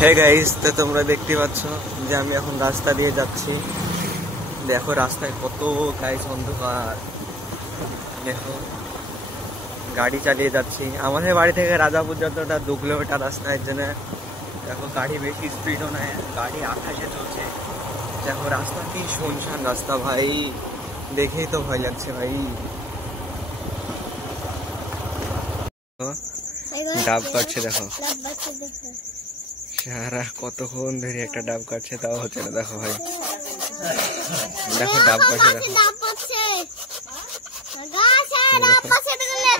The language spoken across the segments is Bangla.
হে গাইস, তো তোমরা দেখতে পাচ্ছ যে আমি এখন রাস্তা দিয়ে যাচ্ছি। দেখো রাস্তায় কত গাইস অন্ধকার। দেখো গাড়ি চালিয়ে যাচ্ছি। আমাদের বাড়ি থেকে রাজাপুর যতটা 2 কিলোমিটার রাস্তা, এর জন্য দেখো গাড়ি বেশি স্পিডও নেয়, গাড়ি আকাশে চলছে। দেখো রাস্তা কি শুনশান রাস্তা ভাই, দেখেই তো ভয় লাগছে ভাই। ডাব কাটছে দেখো, সারা কতক্ষণ ধরে একটা ডাব কাটছে, তাও হচ্ছে না। দেখো ভাই, দেখো ডাব কাটছে, দেখো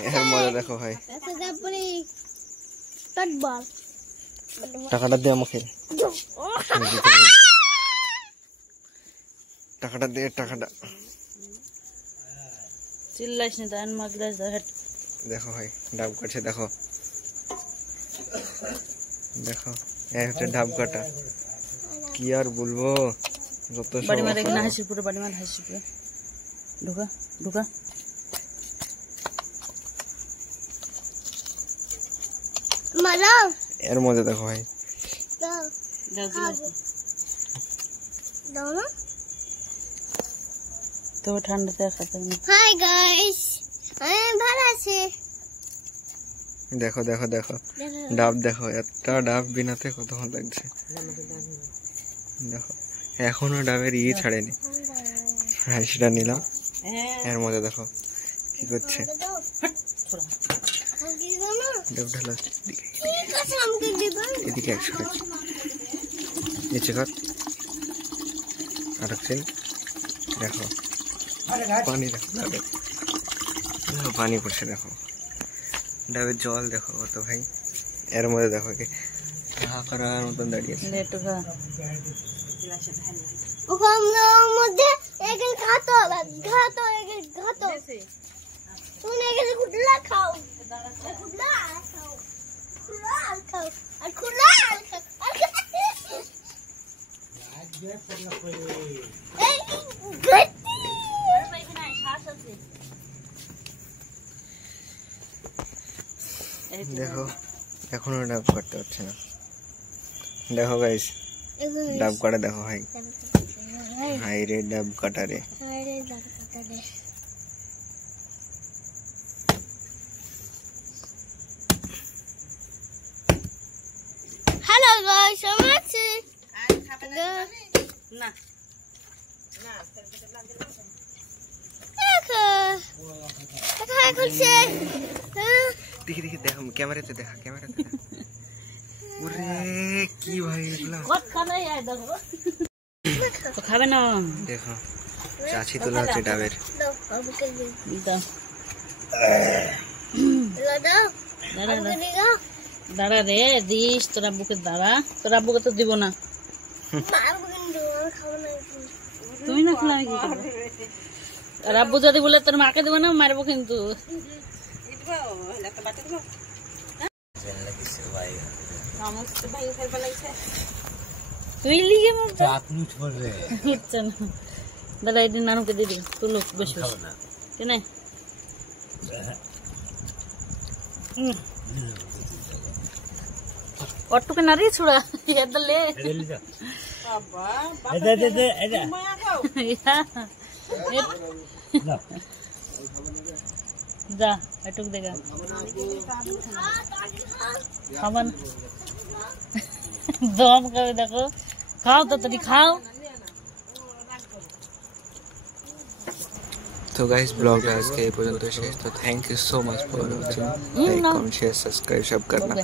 এর মজা দেখো ভাই। টাকাটা দে আমাকে, টাকাটা দে, টাকাটা। চিল্লাইস না, তাই মাগলাস হেট। দেখো ভাই ডাব কাটছে, দেখো দেখো এই হচ্ছে ডাব কাটা। কি আর বলবো, যত বাড়ি মারে না হাসিপুরে, বাড়ি মারে হাসিপুরে। ঢোকা ঢোকা মারা এর মজা দেখো ভাই। দাও না তো ঠান্ডাতে খাতে না। হাই গাইস, আমি ভালো আছি। দেখো দেখো দেখো ডাব, দেখো একটা ডাব বিনাতে কতক্ষণ লাগছে। দেখো এখনো ডাবের ছাড়েনি। হ্যাঁ সেটা নিলাম। এর মজা দেখো কি করছে। ডাব ঢালা এদিকে 100 টাকা নিচে কর। আরেকদিন দেখো পানি, দেখো ডাবে পানি পড়ছে, দেখো ডাবের জল দেখো কত ভাই। এর মধ্যে দেখো কি হা করার মতন দাঁড়িয়েছে। ওখানের মধ্যে এগেল ঘাতো ঘাতো এগেল ঘাতো তুমি এগেল খুদলা খাও, খুদলা খাও, খুদলা খাও, আর খুদলা খাও। এই গতি আর পাইছে না, শ্বাস আছে। দেখো এখনো ডাব কাটতে হচ্ছে না। দেখো গাইস ডাব কাটা দেখো ভাই। হাই রে ডাব কাটা রে। হ্যালো গাইস, আমি আছি না দেখি দেখি দেখো ক্যামেরাতে দেখা, ক্যামেরাতে দেখা। ওরে কি ভাই এগুলা তো খাবে না। দেখো চাচি তোলা হচ্ছে ডাবের। দাঁড়া রে, দিস তোরা বুকে দাঁড়া, তোরা বুকে তো দিব না। তুমি না খেলে আমি কি করবো? আর আব্বু যদি বলে তোর মাকে দেবো না, মারবো কিন্তু। তুই লিগে হচ্ছে না। দাদা এদিন নানুকে দিবি, তুলো বেশি কেন অটুকে নাড়িয়ে ছোড়া লে যা এটুক দেখা খাবার দম খাবে। দেখো খাও তাড়াতাড়ি খাও। তো গাইস ব্লগটা আজকে এই পর্যন্ত শেষ। তো thank you so much for watching. Like comment share subscribe সব করনা।